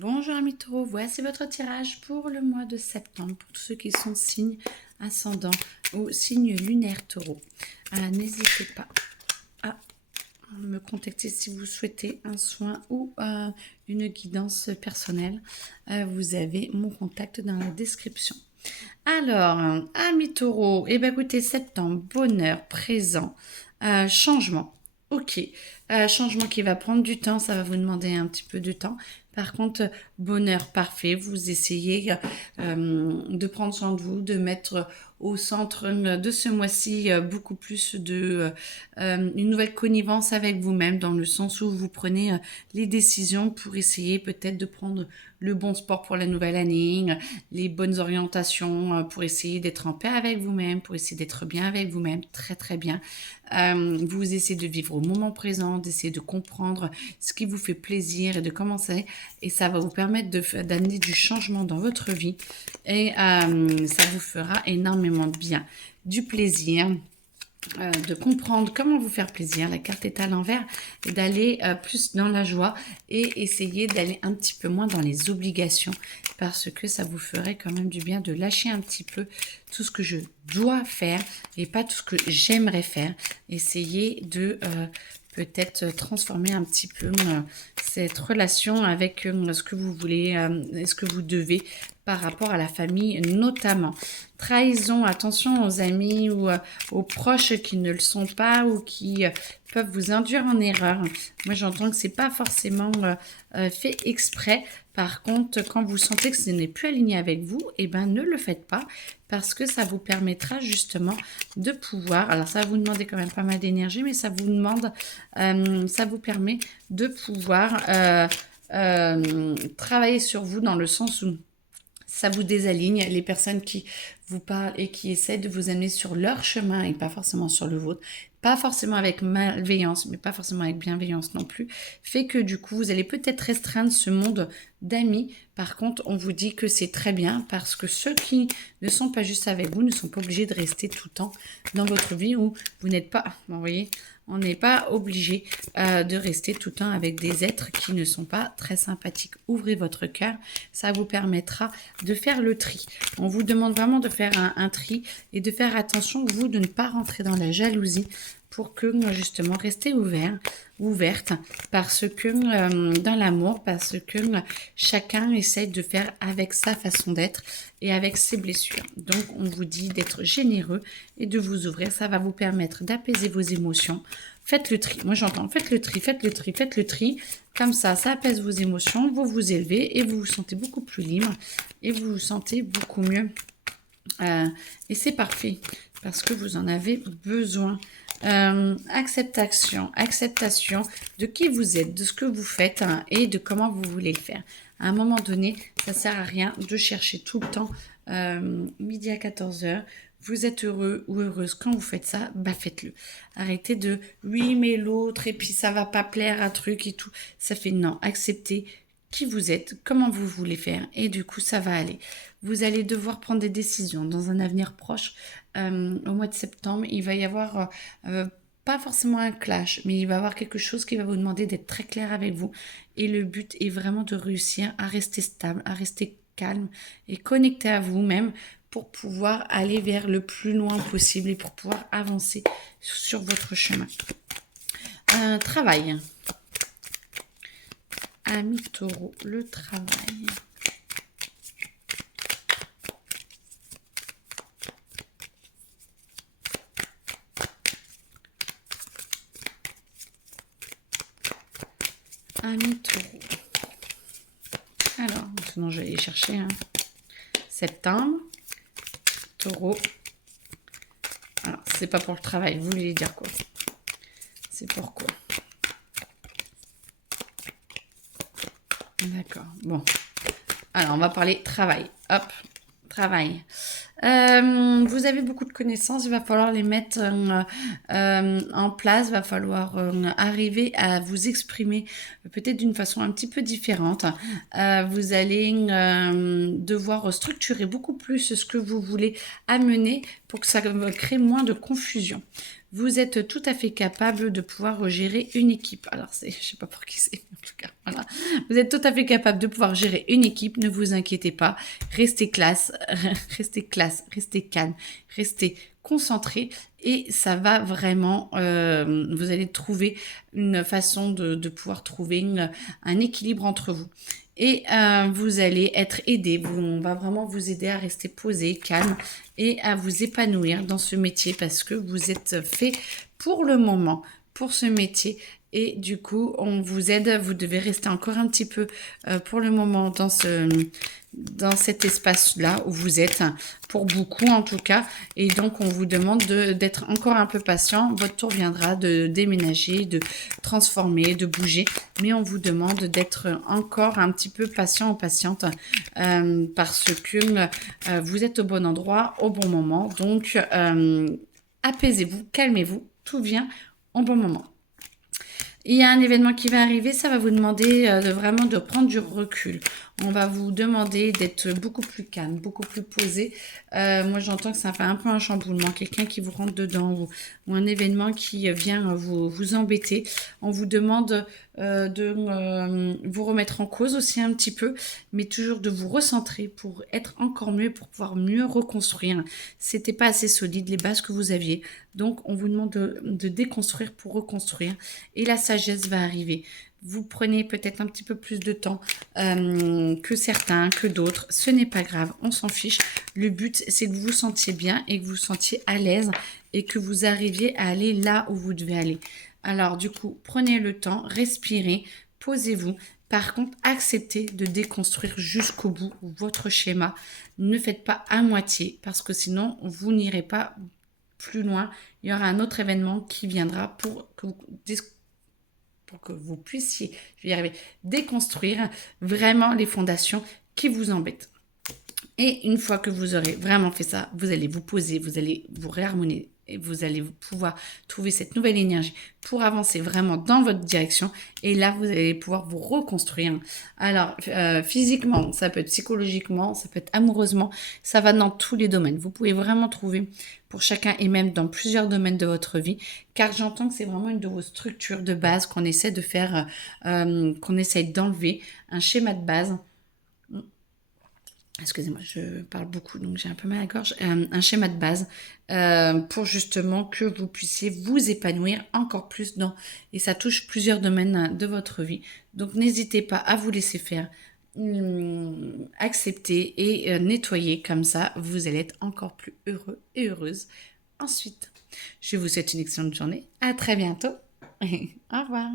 Bonjour amis taureaux, voici votre tirage pour le mois de septembre, pour tous ceux qui sont signes ascendant ou signes lunaires taureau. N'hésitez pas à me contacter si vous souhaitez un soin ou une guidance personnelle. Vous avez mon contact dans la description. Alors, amis taureaux, écoutez, septembre, bonheur, présent, changement. Ok, changement qui va prendre du temps, ça va vous demander un petit peu de temps. Par contre, bonheur parfait, vous essayez de prendre soin de vous, de mettre au centre de ce mois-ci beaucoup plus de une nouvelle connivence avec vous-même, dans le sens où vous prenez les décisions pour essayer peut-être de prendre le bon sport pour la nouvelle année, les bonnes orientations pour essayer d'être en paix avec vous-même, pour essayer d'être bien avec vous-même, très très bien. Vous essayez de vivre au moment présent, d'essayer de comprendre ce qui vous fait plaisir et de commencer. Et ça va vous permettre d'amener du changement dans votre vie. Et ça vous fera énormément de bien. Du plaisir, de comprendre comment vous faire plaisir, la carte est à l'envers, et d'aller plus dans la joie et essayer d'aller un petit peu moins dans les obligations, parce que ça vous ferait quand même du bien de lâcher un petit peu tout ce que je dois faire et pas tout ce que j'aimerais faire. Essayez de peut-être transformer un petit peu cette relation avec ce que vous voulez, ce que vous devez par rapport à la famille notamment. Trahison, attention aux amis ou aux proches qui ne le sont pas ou qui peuvent vous induire en erreur. Moi j'entends que c'est pas forcément fait exprès. Par contre, quand vous sentez que ce n'est plus aligné avec vous, ne le faites pas, parce que ça vous permettra justement de pouvoir, alors ça va vous demander quand même pas mal d'énergie, mais ça vous demande, ça vous permet de pouvoir travailler sur vous dans le sens où ça vous désaligne les personnes qui vous parlent et qui essaient de vous amener sur leur chemin et pas forcément sur le vôtre, pas forcément avec malveillance, mais pas forcément avec bienveillance non plus, fait que du coup, vous allez peut-être restreindre ce monde d'amis. Par contre, on vous dit que c'est très bien parce que ceux qui ne sont pas juste avec vous ne sont pas obligés de rester tout le temps dans votre vie où vous n'êtes pas, vous voyez, on n'est pas obligé de rester tout le temps avec des êtres qui ne sont pas très sympathiques. Ouvrez votre cœur, ça vous permettra de faire le tri. On vous demande vraiment de faire un tri et de faire attention, vous, de ne pas rentrer dans la jalousie pour que justement rester ouverte, parce que dans l'amour, parce que chacun essaye de faire avec sa façon d'être et avec ses blessures. Donc on vous dit d'être généreux et de vous ouvrir, ça va vous permettre d'apaiser vos émotions. Faites le tri, moi j'entends, faites le tri, faites le tri, faites le tri, comme ça apaise vos émotions, vous vous élevez et vous vous sentez beaucoup plus libre et vous vous sentez beaucoup mieux. Et c'est parfait, parce que vous en avez besoin. Acceptation de qui vous êtes, de ce que vous faites et de comment vous voulez le faire. À un moment donné, ça sert à rien de chercher tout le temps midi à 14h. Vous êtes heureux ou heureuse quand vous faites ça, faites-le. Arrêtez de oui mais l'autre et puis ça va pas plaire à truc et tout. Ça fait non, acceptez qui vous êtes, comment vous voulez faire, et du coup ça va aller. Vous allez devoir prendre des décisions dans un avenir proche. Au mois de septembre, il va y avoir pas forcément un clash, mais il va y avoir quelque chose qui va vous demander d'être très clair avec vous. Et le but est vraiment de réussir à rester stable, à rester calme et connecté à vous-même pour pouvoir aller vers le plus loin possible et pour pouvoir avancer sur votre chemin. Travail. Ami taureau, le travail. Ami taureau. Alors, sinon je vais aller chercher septembre, taureau. Alors, c'est pas pour le travail, vous voulez dire quoi? C'est pourquoi? D'accord, bon. Alors, on va parler travail. Hop, travail. Vous avez beaucoup de connaissances, il va falloir les mettre en place, il va falloir arriver à vous exprimer peut-être d'une façon un petit peu différente. Vous allez devoir structurer beaucoup plus ce que vous voulez amener pour que ça crée moins de confusion. vous êtes tout à fait capable de pouvoir gérer une équipe. Alors, je ne sais pas pour qui c'est, en tout cas, voilà. Vous êtes tout à fait capable de pouvoir gérer une équipe, ne vous inquiétez pas. Restez restez calme, restez concentré et ça va vraiment, vous allez trouver une façon de pouvoir trouver un équilibre entre vous. Et vous allez être aidé, on va vraiment vous aider à rester posé, calme et à vous épanouir dans ce métier parce que vous êtes fait pour le moment pour ce métier. Et du coup, on vous aide, vous devez rester encore un petit peu pour le moment dans cet espace-là où vous êtes, pour beaucoup en tout cas. Et donc, on vous demande d'être encore un peu patient. Votre tour viendra de déménager, de transformer, de bouger. Mais on vous demande d'être encore un petit peu patient ou patiente parce que vous êtes au bon endroit, au bon moment. Donc, apaisez-vous, calmez-vous, tout vient au bon moment. Il y a un événement qui va arriver, ça va vous demander vraiment de prendre du recul. On va vous demander d'être beaucoup plus calme, beaucoup plus posé. Moi, j'entends que ça fait un peu un chamboulement, quelqu'un qui vous rentre dedans ou un événement qui vient vous embêter. On vous demande de vous remettre en cause aussi un petit peu, mais toujours de vous recentrer pour être encore mieux, pour pouvoir mieux reconstruire. C'était pas assez solide, les bases que vous aviez. Donc, on vous demande de déconstruire pour reconstruire. Et la sagesse va arriver. Vous prenez peut-être un petit peu plus de temps que certains, que d'autres. Ce n'est pas grave, on s'en fiche. Le but, c'est que vous vous sentiez bien et que vous vous sentiez à l'aise et que vous arriviez à aller là où vous devez aller. Alors, du coup, prenez le temps, respirez, posez-vous. Par contre, acceptez de déconstruire jusqu'au bout votre schéma. Ne faites pas à moitié parce que sinon, vous n'irez pas plus loin. Il y aura un autre événement qui viendra pour que vous puissiez, je vais y arriver, déconstruire vraiment les fondations qui vous embêtent. Et une fois que vous aurez vraiment fait ça, vous allez vous poser, vous allez vous réharmoniser et vous allez pouvoir trouver cette nouvelle énergie pour avancer vraiment dans votre direction. Et là, vous allez pouvoir vous reconstruire. Alors, physiquement, ça peut être psychologiquement, ça peut être amoureusement, ça va dans tous les domaines. Vous pouvez vraiment trouver pour chacun et même dans plusieurs domaines de votre vie, car j'entends que c'est vraiment une de vos structures de base qu'on essaie de faire, qu'on essaie d'enlever, un schéma de base. Excusez-moi, je parle beaucoup, donc j'ai un peu mal à la gorge. Un schéma de base pour justement que vous puissiez vous épanouir encore plus dans... Et ça touche plusieurs domaines de votre vie. Donc n'hésitez pas à vous laisser faire, accepter et nettoyer. Comme ça, vous allez être encore plus heureux et heureuse ensuite. Je vous souhaite une excellente journée. À très bientôt. Au revoir.